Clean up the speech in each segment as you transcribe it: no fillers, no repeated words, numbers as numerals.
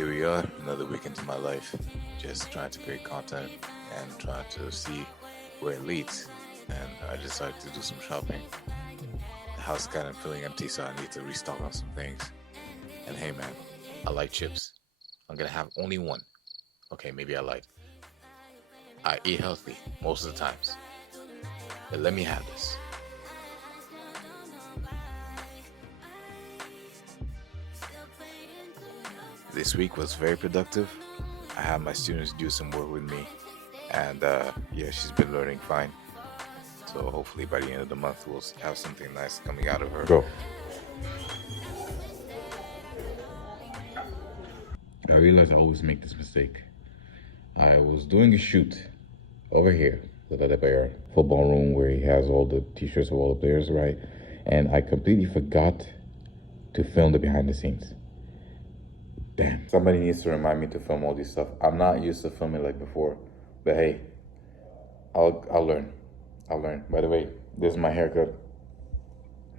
Here we are, another week into my life, just trying to create content and trying to see where it leads. And I decided to do some shopping. The house is kind of feeling empty, so I need to restock on some things. And hey, man, I like chips. I'm gonna have only one. Okay, maybe I lied. I eat healthy most of the times, but let me have this. This week was very productive. I had my students do some work with me, and yeah, she's been learning fine. So hopefully by the end of the month, we'll have something nice coming out of her. Bro, I realized I always make this mistake. I was doing a shoot over here with the Bear football room where he has all the t-shirts of all the players, right? And I completely forgot to film the behind the scenes. Damn. Somebody needs to remind me to film all this stuff. I'm not used to filming like before. But hey, I'll learn. I'll learn. By the way, this is my haircut.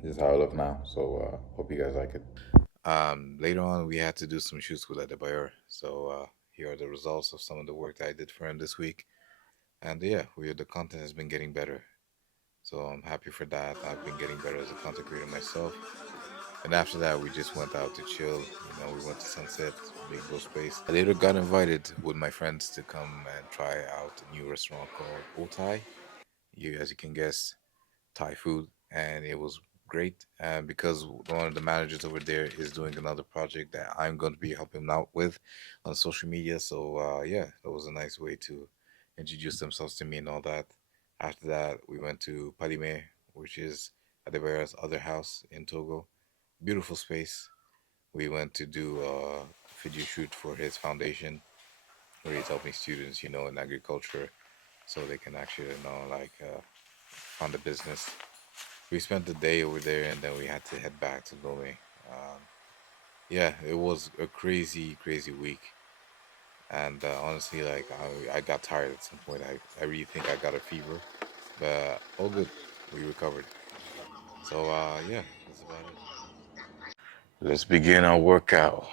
This is how I look now. So hope you guys like it. Later on, we had to do some shoots with Adebayor. So here are the results of some of the work that I did for him this week. And yeah, the content has been getting better. So I'm happy for that. I've been getting better as a content creator myself. And after that, we just went out to chill. We went to Sunset, Big Blue Space. I later got invited with my friends to come and try out a new restaurant called Otai. As you can guess, Thai food, and it was great. And because one of the managers over there is doing another project that I'm going to be helping him out with on social media, so yeah, that was a nice way to introduce themselves to me and all that. After that, we went to Palime, which is Adebayo's other house in Togo. Beautiful space. We went to do a video shoot for his foundation, where he's helping students, in agriculture, so they can actually, fund a business. We spent the day over there, and then we had to head back to Lome. Yeah, it was a crazy, crazy week. And honestly, like I got tired at some point. I really think I got a fever, but all good. We recovered. So yeah, that's about it. Let's begin our workout.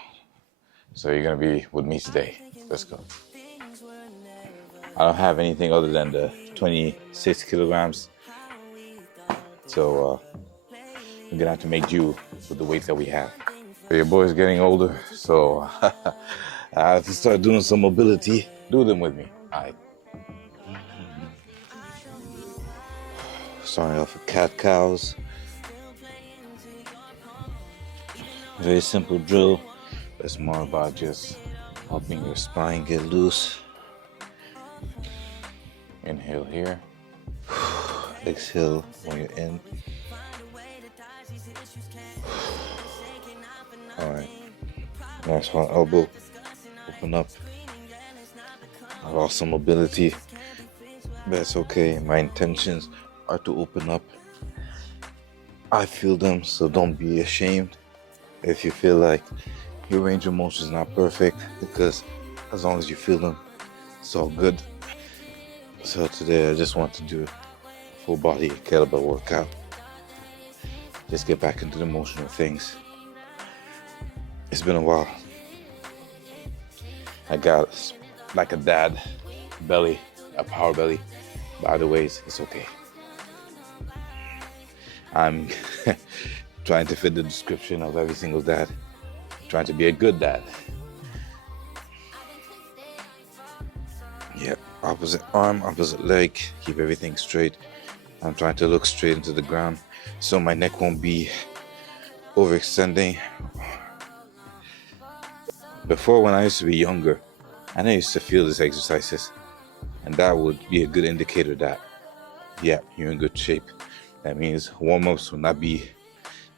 So you're gonna be with me today. Let's go. I don't have anything other than the 26 kilograms. So we're gonna have to make do with the weights that we have. Your boy's getting older, so I have to start doing some mobility. Do them with me. All right. Starting off with cat cows. Very simple drill. It's more about just helping your spine get loose. Inhale here. Exhale when you're in. All right. Next one, elbow. Open up. I lost some mobility. That's okay. My intentions are to open up. I feel them, so don't be ashamed if you feel like your range of motion is not perfect, because as long as you feel them, it's all good. So today I just want to do a full body kettlebell workout. Just get back into the motion of things. It's been a while. I got like a dad belly, a power belly. By the ways, it's okay. I'm trying to fit the description of every single dad. Trying to be a good dad. Yeah, opposite arm, opposite leg. Keep everything straight. I'm trying to look straight into the ground so my neck won't be overextending. Before, when I used to be younger, I used to feel these exercises, and that would be a good indicator that, yeah, you're in good shape. That means warm-ups will not be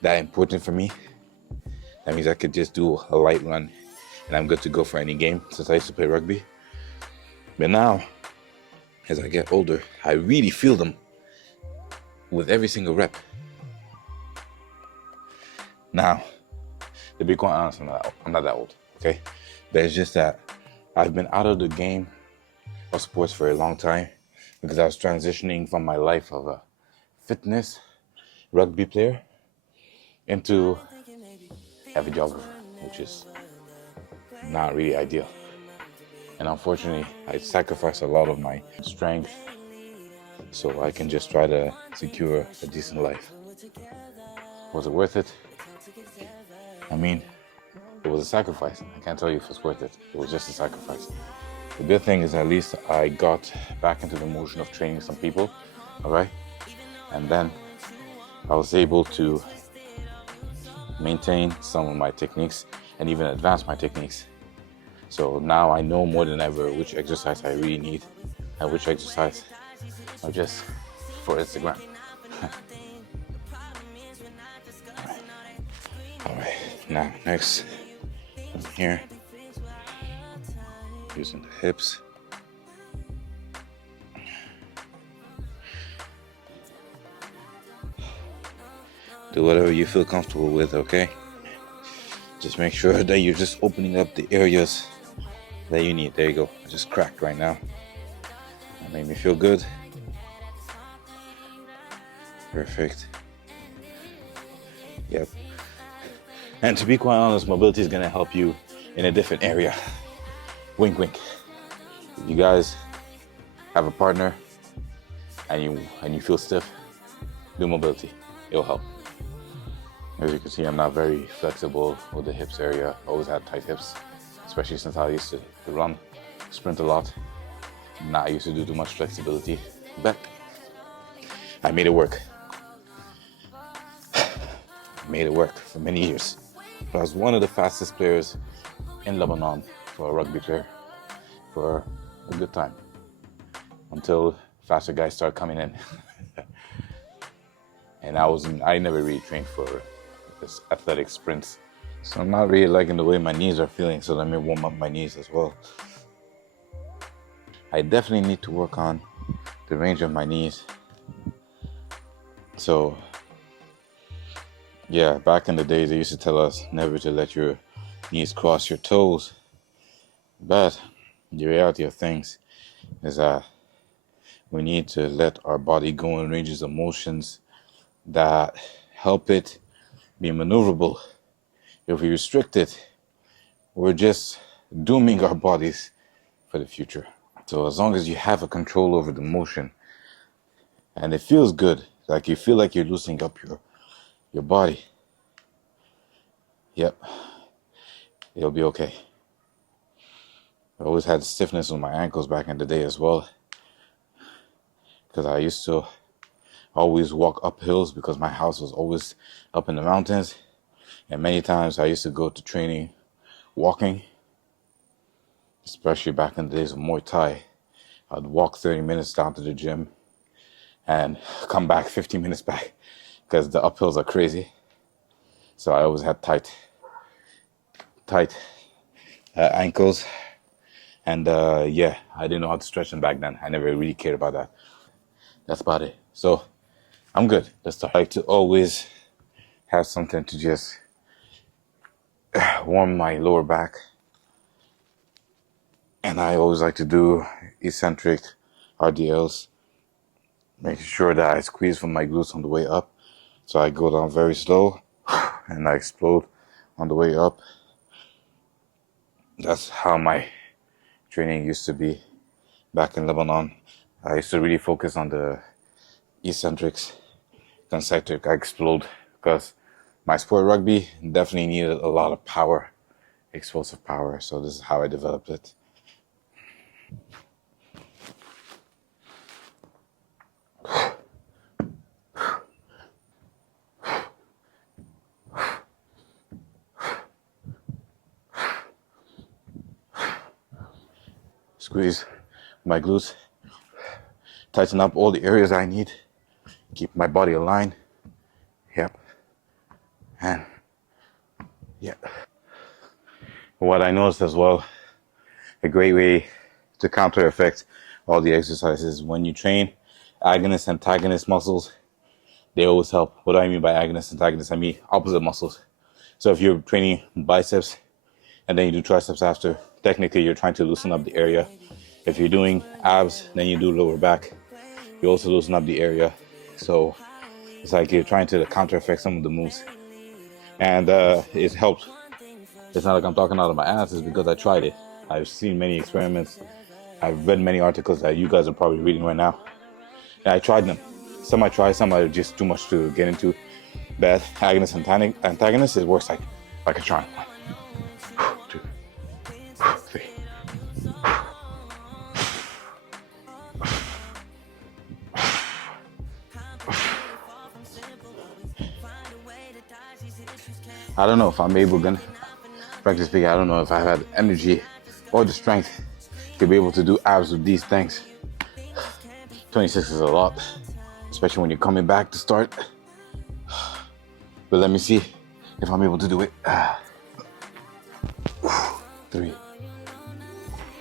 that important for me. That means I could just do a light run and I'm good to go for any game, since I used to play rugby. But now, as I get older, I really feel them with every single rep. Now, to be quite honest, I'm not that old, okay? But it's just that I've been out of the game of sports for a long time, because I was transitioning from my life of a fitness rugby player into a videographer, which is not really ideal. And unfortunately, I sacrificed a lot of my strength so I can just try to secure a decent life. Was it worth it? I mean, it was a sacrifice. I can't tell you if it's worth it. It was just a sacrifice. The good thing is at least I got back into the motion of training some people, all right? And then I was able to maintain some of my techniques and even advance my techniques. So now I know more than ever which exercise I really need and which exercise are just for Instagram. All right, now next, from here, using the hips. Do whatever you feel comfortable with, okay? Just make sure that you're just opening up the areas that you need. There you go. I just cracked right now. That made me feel good. Perfect. Yep. And to be quite honest, mobility is going to help you in a different area. Wink, wink. If you guys have a partner and you feel stiff, do mobility. It'll help. As you can see, I'm not very flexible with the hips area. Always had tight hips, especially since I used to run, sprint a lot. Not used to do too much flexibility, but I made it work. Made it work for many years. I was one of the fastest players in Lebanon for a rugby player for a good time, until faster guys started coming in. And I never really trained for this athletic sprints. So I'm not really liking the way my knees are feeling, so let me warm up my knees as well. I definitely need to work on the range of my knees. So yeah, back in the days they used to tell us never to let your knees cross your toes. But the reality of things is that we need to let our body go in ranges of motions that help it be maneuverable. If we restrict it, we're just dooming our bodies for the future. So as long as you have a control over the motion and it feels good, like you feel like you're loosening up your body, yep, it'll be okay. I always had stiffness with my ankles back in the day as well, because I used to always walk up hills because my house was always up in the mountains. And many times I used to go to training walking, especially back in the days of Muay Thai. I'd walk 30 minutes down to the gym and come back 15 minutes back because the uphills are crazy. So I always had tight ankles. And yeah, I didn't know how to stretch them back then. I never really cared about that. That's about it. So I'm good. Let's start. I like to always have something to just warm my lower back. And I always like to do eccentric RDLs, making sure that I squeeze from my glutes on the way up. So I go down very slow and I explode on the way up. That's how my training used to be back in Lebanon. I used to really focus on the eccentrics, concentric, I explode, because my sport rugby definitely needed a lot of power, explosive power. So this is how I developed it. Squeeze my glutes, tighten up all the areas I need, keep my body aligned. Yep. And yeah. What I noticed as well, a great way to counter effect all the exercises, when you train agonist and antagonist muscles, they always help. What do I mean by agonist and antagonist? I mean opposite muscles. So if you're training biceps and then you do triceps after, technically you're trying to loosen up the area. If you're doing abs, then you do lower back, you also loosen up the area. So it's like you're trying to counter effect some of the moves. And it helps It's not like I'm talking out of my ass. It's because I tried it. I've seen many experiments. I've read many articles that you guys are probably reading right now. And I tried them. Some I tried, some are just too much to get into. That agonist and antagonist, it works like a charm. 1, 2, 3. I don't know if I'm able to, practically speaking, I don't know if I have energy or the strength to be able to do abs with these things. 26 is a lot, especially when you're coming back to start. But let me see if I'm able to do it. 3,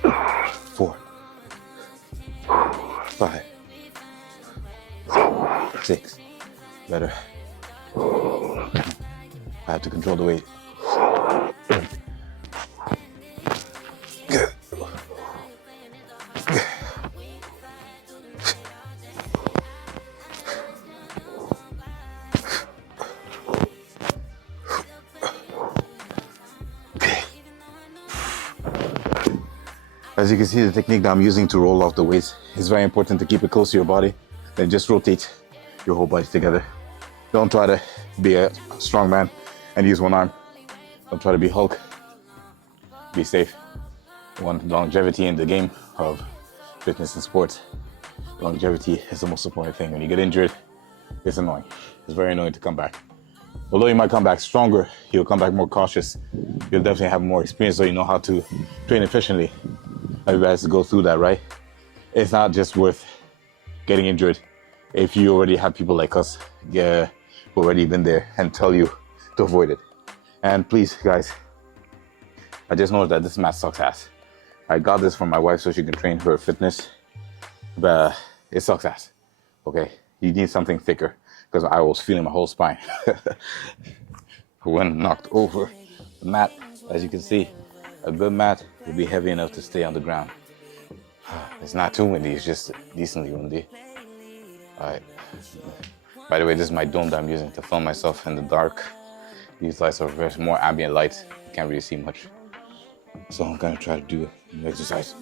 4, 5, 6. Better. I have to control the weight. Good. As you can see, the technique that I'm using to roll off the weights is very important to keep it close to your body. Then just rotate your whole body together. Don't try to be a strong man and use one arm. Don't try to be Hulk. Be safe. Want longevity in the game of fitness and sports. Longevity is the most important thing. When you get injured, it's annoying. It's very annoying to come back. Although you might come back stronger, you'll come back more cautious. You'll definitely have more experience, so you know how to train efficiently. Everybody has to go through that, right? It's not just worth getting injured if you already have people like us who already been there and tell you to avoid it. And please, guys, I just noticed that this mat sucks ass. I got this from my wife so she can train her fitness, but it sucks ass. Okay, you need something thicker because I was feeling my whole spine when knocked over. The mat, as you can see, a good mat will be heavy enough to stay on the ground. It's not too windy, it's just decently windy. Alright. By the way, this is my dome that I'm using to film myself in the dark. These lights are more ambient light. You can't really see much. So I'm gonna try to do an exercise.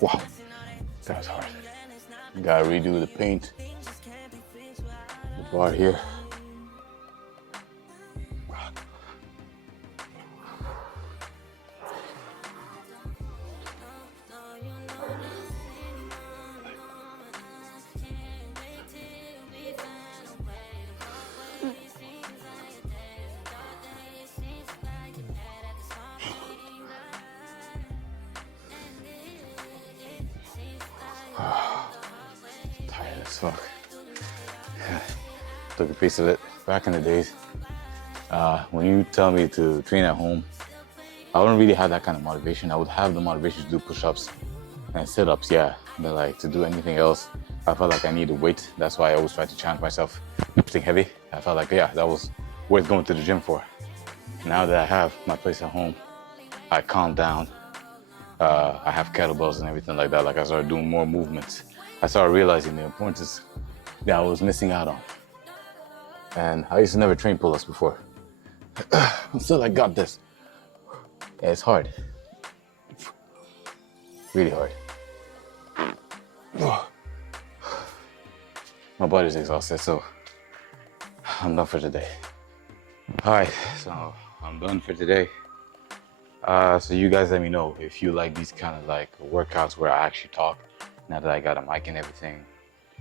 Wow, that was hard. Gotta redo the paint. The bar here. Tired as fuck. Took a piece of it back in the days. When you tell me to train at home, I wouldn't really have that kind of motivation. I would have the motivation to do push-ups and sit-ups, yeah. But like to do anything else, I felt like I needed weight. That's why I always tried to challenge myself, lifting heavy. I felt like, yeah, that was worth going to the gym for. Now that I have my place at home, I calm down. I have kettlebells and everything like that. Like I started doing more movements. I started realizing the importance that I was missing out on. And I used to never train pull-ups before. Until I got this. Yeah, it's hard. Really hard. My body's exhausted, so I'm done for today. All right, so I'm done for today. So you guys let me know if you like these kind of like workouts where I actually talk. Now that I got a mic and everything,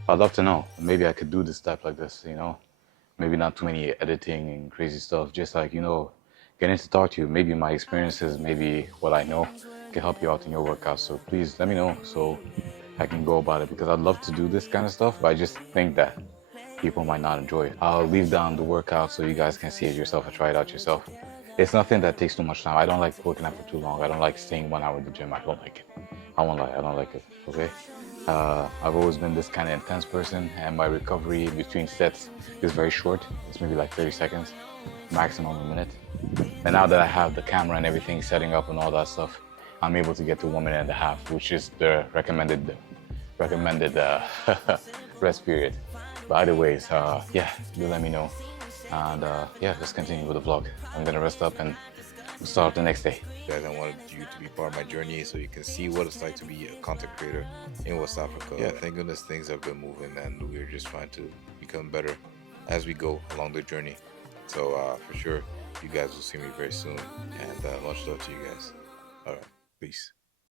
I'd love to know. Maybe I could do this stuff like this, you know? Maybe not too many editing and crazy stuff. Just like, you know, getting to talk to you. Maybe my experiences, maybe what I know can help you out in your workouts. So please let me know so I can go about it, because I'd love to do this kind of stuff, but I just think that people might not enjoy it. I'll leave down the workout so you guys can see it yourself and try it out yourself. It's nothing that takes too much time. I don't like working out for too long. I don't like staying 1 hour at the gym. I don't like it. I won't lie, I don't like it, okay? I've always been this kind of intense person, and my recovery between sets is very short. It's maybe like 30 seconds, maximum a minute. And now that I have the camera and everything setting up and all that stuff, I'm able to get to 1 minute and a half, which is the recommended rest period. But either ways, yeah, do let me know. And yeah, let's continue with the vlog. I'm gonna rest up and start the next day. Guys, I wanted you to be part of my journey so you can see what it's like to be a content creator in West Africa. Yeah, thank goodness things have been moving and we're just trying to become better as we go along the journey. So for sure, you guys will see me very soon, and much love to you guys. All right, peace.